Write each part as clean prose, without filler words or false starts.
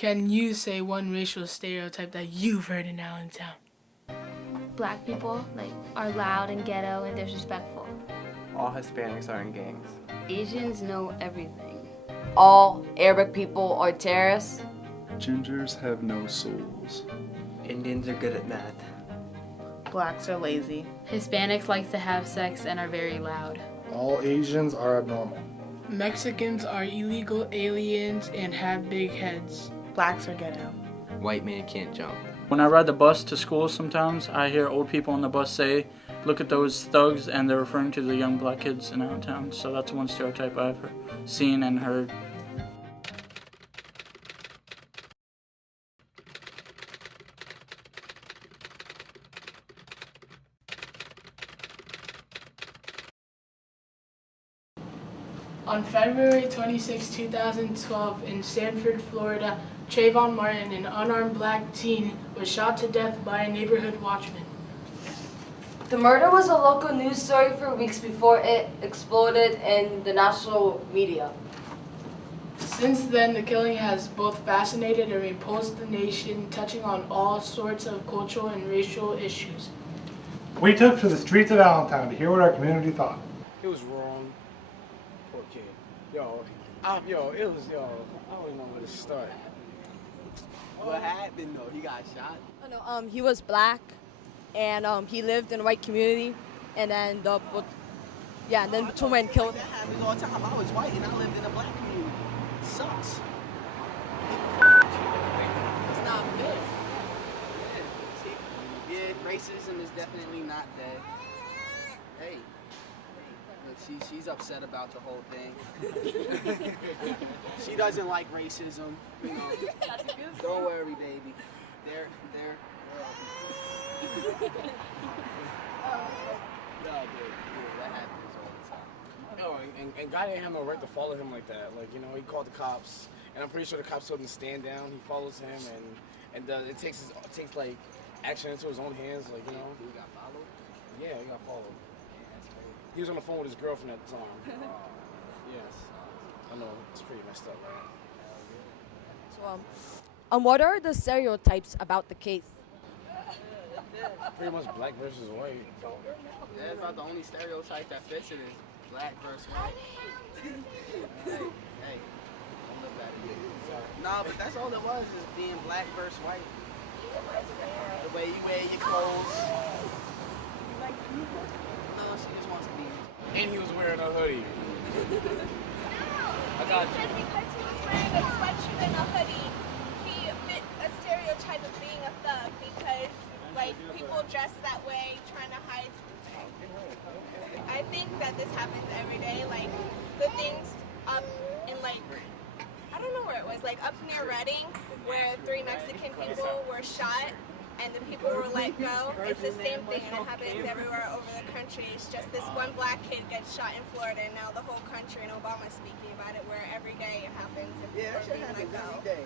Can you say one racial stereotype that you've heard in Allentown? Black people are loud and ghetto and disrespectful. All Hispanics are in gangs. Asians know everything. All Arabic people are terrorists. Gingers have no souls. Indians are good at math. Blacks are lazy. Hispanics like to have sex and are very loud. All Asians are abnormal. Mexicans are illegal aliens and have big heads. Blacks are ghetto. White man can't jump. When I ride the bus to school sometimes, I hear old people on the bus say, "Look at those thugs," and they're referring to the young black kids in Allentown. So that's one stereotype I've seen and heard. On February 26, 2012, in Sanford, Florida, Trayvon Martin, an unarmed black teen, was shot to death by a neighborhood watchman. The murder was a local news story for weeks before it exploded in the national media. Since then, the killing has both fascinated and repulsed the nation, touching on all sorts of cultural and racial issues. We took to the streets of Allentown to hear what our community thought. It was wrong. Poor kid. It was, I don't even know where to start. What happened though? He got shot? Oh, no, he was black, and he lived in a white community, and then and then two men killed him. That happens all the time. I was white and I lived in a black community. It sucks. It's not fair. Yeah, racism is definitely not dead. Hey, look, she's upset about the whole thing. She doesn't like racism, you know. Don't worry, baby. They're no, dude, that happens all the time. No, and guy didn't have no right to follow him like that. Like, you know, he called the cops, and I'm pretty sure the cops told him to stand down. He follows him, and it takes like action into his own hands, like, you know. He got followed? Yeah, he got followed. He was on the phone with his girlfriend at the time. Yes. I know, it's pretty messed up, right? So, what are the stereotypes about the case? Pretty much black versus white. Yeah, that's about the only stereotype that fits it is black versus white. hey, don't look at it. Nah, but that's all it was, is being black versus white. The way you wear your clothes. No, she just wants to be. And he was wearing a hoodie. I got you. Because he was wearing a sweatshirt and a hoodie, he fit a stereotype of being a thug because, like, people dress that way trying to hide something. I think that this happens every day. Like, the things up in, like, I don't know where it was, like up near Reading, where 3 Mexican people were shot and the people were let go. It's the same thing, and it happens everywhere over the country. It's just this one black kid gets shot in Florida, and now the whole country, and Obama's speaking about it, where every day it happens and people Yeah, that are shit being happens let every go. day.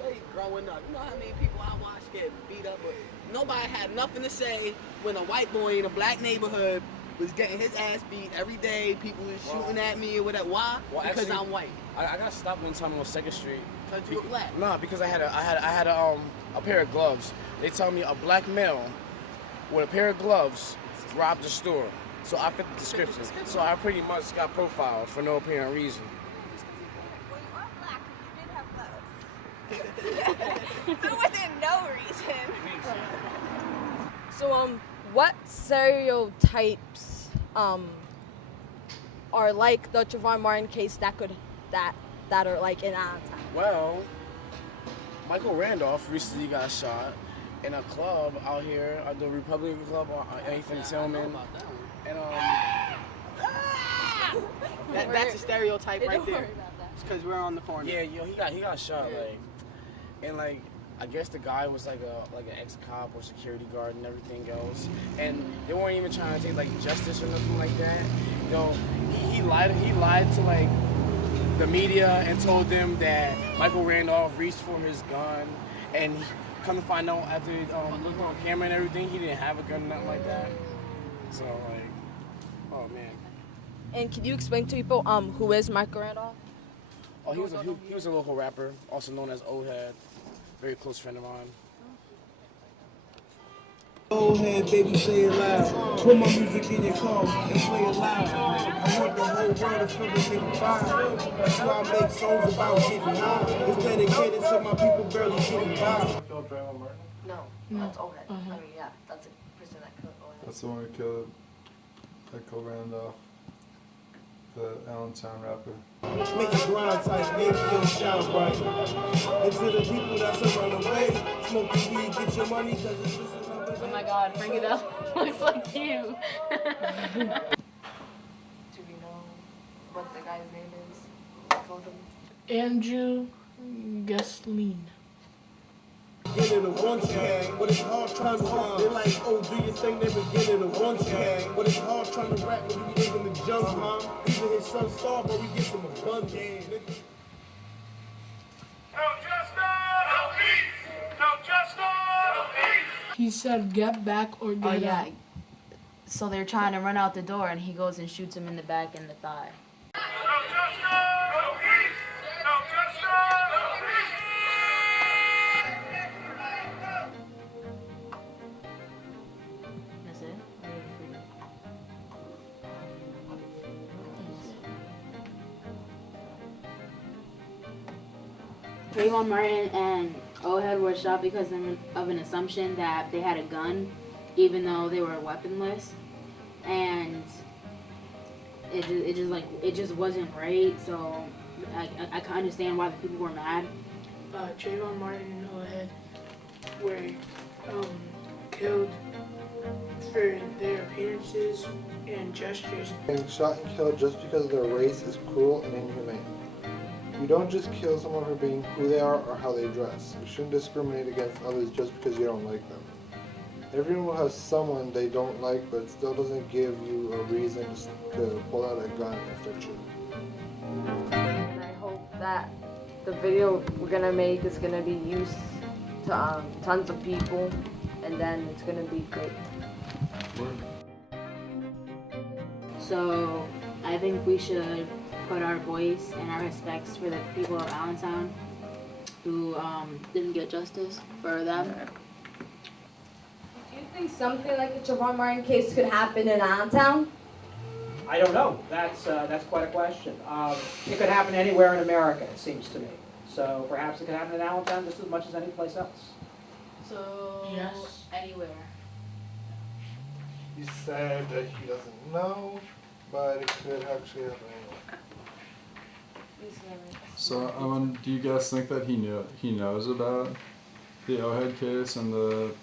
Hey, growing up, you know how many people I watched get beat up, but nobody had nothing to say when a white boy in a black neighborhood was getting his ass beat every day. People was shooting at me or whatever. Why? Well, because actually, I'm white. I got stopped one time on 2nd Street. Because you were black. Nah, because I had a pair of gloves. They tell me a black male with a pair of gloves robbed the store. So I fit the description. So I pretty much got profiled for no apparent reason. Well, you are black, and you did have gloves. So it wasn't no reason. So, what stereotypes are like the Trayvon Martin case that are like in Allentown? Well, Michael Randolph recently got shot in a club out here, at the Republican Club on 8th and Tillman. And That's a stereotype right Don't there. worry about that. It's because we're on the corner. yeah, yo, he got shot, like, and like, I guess the guy was like an ex-cop or security guard and everything else, and they weren't even trying to take like justice or nothing like that. You know, he lied to like the media and told them that Michael Randolph reached for his gun, and come to find out after looking on camera and everything, he didn't have a gun, nothing like that. So like, oh man. And can you explain to people who is Michael Randolph? Oh, he was a local rapper, also known as Old Head. Very close friend of mine. Old head, baby, say it loud. Put my music in your car and play it loud. I want the whole world to feel the nigga vibe. That's why I make songs about getting high. It's dedicated to my people barely getting by. No, that's Old Head. I mean, yeah, that's a person that killed Old Head. That's the one who killed Echo Randolph, the Allentown rapper. Make it grind tight, make your shine bright. And to the people that's around the way, smoking weed, get your money, cause it's just another day. Oh my God, Frankie, that looks like you. Do we know what the guy's name is? I told him. Andrew Gosling. Beginning to want you, but it's hard trying to rap. They're like, oh, do you think they beginning to want you? But it's hard trying to rap when you live in the jungle, huh? Even his son starved, but we get some abundance. No justice! No peace! No justice! No peace! He said, "Get back or get out." So they're trying to run out the door, and he goes and shoots him in the back and the thigh. No justice! No peace! No justice! No peace! That's it? Trayvon Martin and Old Head were shot because of an assumption that they had a gun, even though they were weaponless, and it just wasn't right. So I can understand why the people were mad. Trayvon Martin and Old Head were killed for their appearances and gestures. Being shot and killed just because of their race is cruel and inhumane. You don't just kill someone for being who they are or how they dress. You shouldn't discriminate against others just because you don't like them. Everyone will have someone they don't like, but it still doesn't give you a reason to pull out a gun and start shooting. And I hope that the video we're gonna make is gonna be used to tons of people, and then it's gonna be great. So I think we should put our voice and our respects for the people of Allentown who didn't get justice for them. Do you think something like the Trayvon Martin case could happen in Allentown? I don't know. That's quite a question. It could happen anywhere in America, it seems to me. So perhaps it could happen in Allentown just as much as any place else. So Yes. anywhere. He said that he doesn't know, but it could actually happen anyway. So, do you guys think that he knows about the O-Head case and the?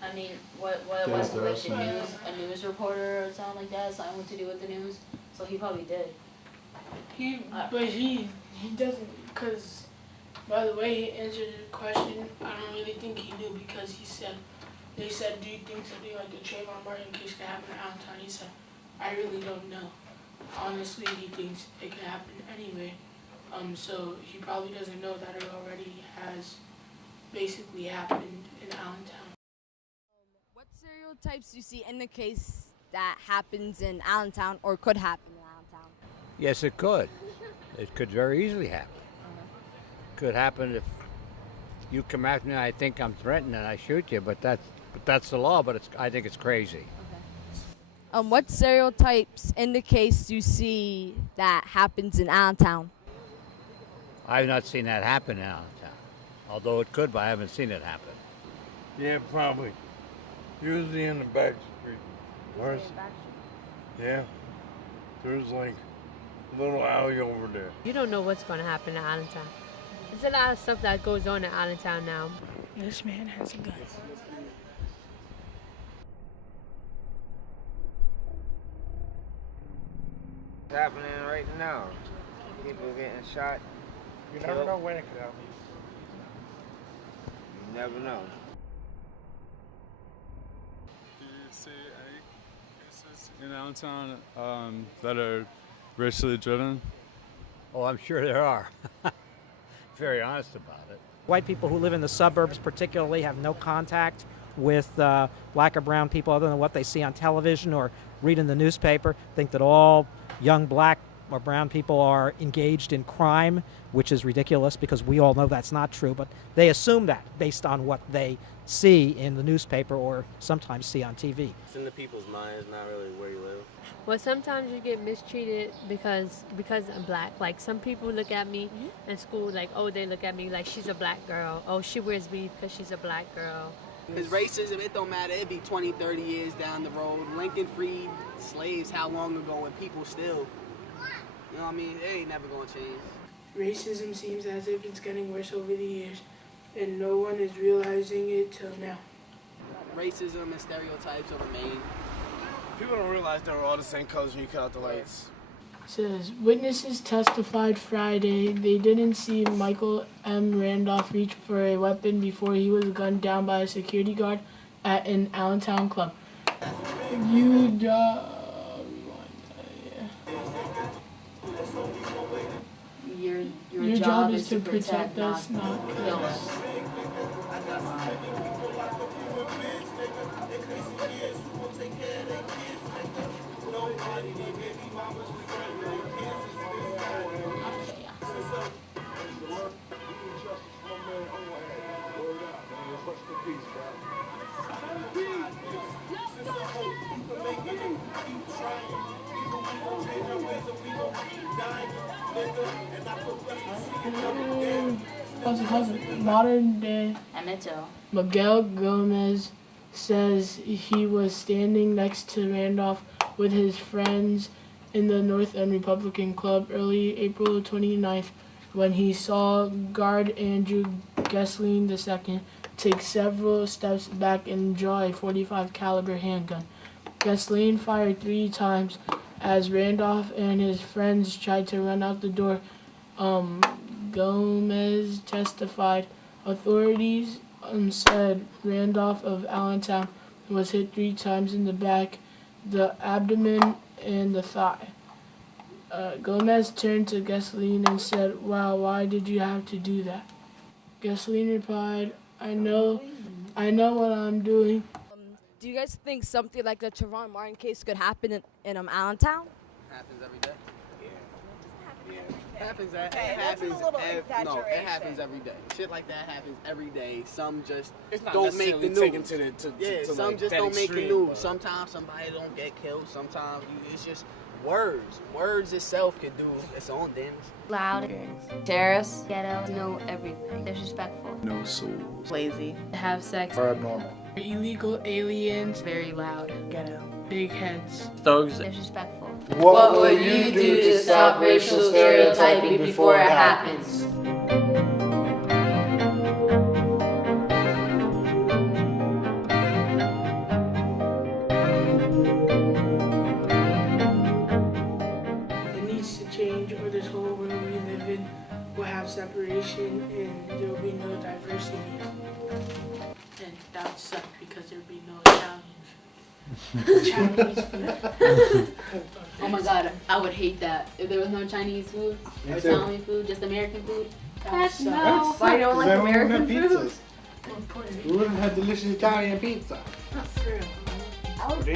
I mean, what was it, like the news, a news reporter or something like that, something to do with the news? So he probably did. But he doesn't, because by the way he answered the question, I don't really think he knew, because they said, do you think something like the Trayvon Martin case could happen in Allentown? He said, I really don't know. Honestly, he thinks it could happen anyway. So he probably doesn't know that it already has basically happened in Allentown. What stereotypes do you see in the case that happens in Allentown or could happen in Allentown? Yes, it could. It could very easily happen. Could happen if you come after me and I think I'm threatened and I shoot you, but that's the law, but I think it's crazy. What stereotypes in the case do you see that happens in Allentown? I've not seen that happen in Allentown. Although it could, but I haven't seen it happen. Yeah, probably. Usually in the back street. Where's? Yeah. There's like a little alley over there. You don't know what's going to happen in Allentown. There's a lot of stuff that goes on in Allentown now. This man has a gun. It's happening right now. People getting shot. You never know when it could happen. You never know. Do you see any cases in Allentown that are racially driven? Oh, I'm sure there are. Very honest about it. White people who live in the suburbs particularly have no contact with black or brown people other than what they see on television or read in the newspaper, think that all young black or brown people are engaged in crime, which is ridiculous because we all know that's not true, but they assume that based on what they see in the newspaper or sometimes see on TV. It's in the people's minds, not really where you live. Well, sometimes you get mistreated because I'm black. Like, some people look at me in school like, oh, they look at me like she's a black girl. Oh, she wears weave because she's a black girl. Because racism, it don't matter. It'd be 20, 30 years down the road. Lincoln freed slaves how long ago, and people still, you know what I mean? It ain't never gonna change. Racism seems as if it's getting worse over the years, and no one is realizing it till now. Racism and stereotypes are the main. People don't realize they were all the same colors when you cut out the lights. It says, witnesses testified Friday they didn't see Michael M. Randolph reach for a weapon before he was gunned down by a security guard at an Allentown club. Your job is to protect us, not kill us. Modern day Emmett Till. Miguel Gomez says he was standing next to Randolph with his friends in the North End Republican Club early April 29th when he saw guard Andrew Gessling II take several steps back and draw a .45 caliber handgun. Gessling fired 3 times as Randolph and his friends tried to run out the door. Gomez testified. Authorities said Randolph of Allentown was hit 3 times in the back, the abdomen, and the thigh. Gomez turned to Gessling and said, "Wow, why did you have to do that?" Gessling replied, I know what I'm doing." Do you guys think something like the Trayvon Martin case could happen in Allentown? Happens every day. It happens it happens every day. Shit like that happens every day. Some just don't make the news. Some just don't make the news. Sometimes somebody don't get killed. Sometimes it's just words. Words itself can do its own damage. Loud. Terrorists. Ghetto. Know everything. Disrespectful. No souls. Lazy. Have sex. Or abnormal. Illegal aliens. Very loud. Ghetto. Big heads. Thugs. Disrespectful. What would you do to stop racial stereotyping before it happens? It needs to change, or this whole world we live in will have separation and there will be no diversity. And that would suck because there would be no Chinese food. Oh my god, I would hate that. If there was no Chinese food or Italian food, just American food. Heck no. Why don't like American food? We wouldn't have delicious Italian pizza. Not for real. I would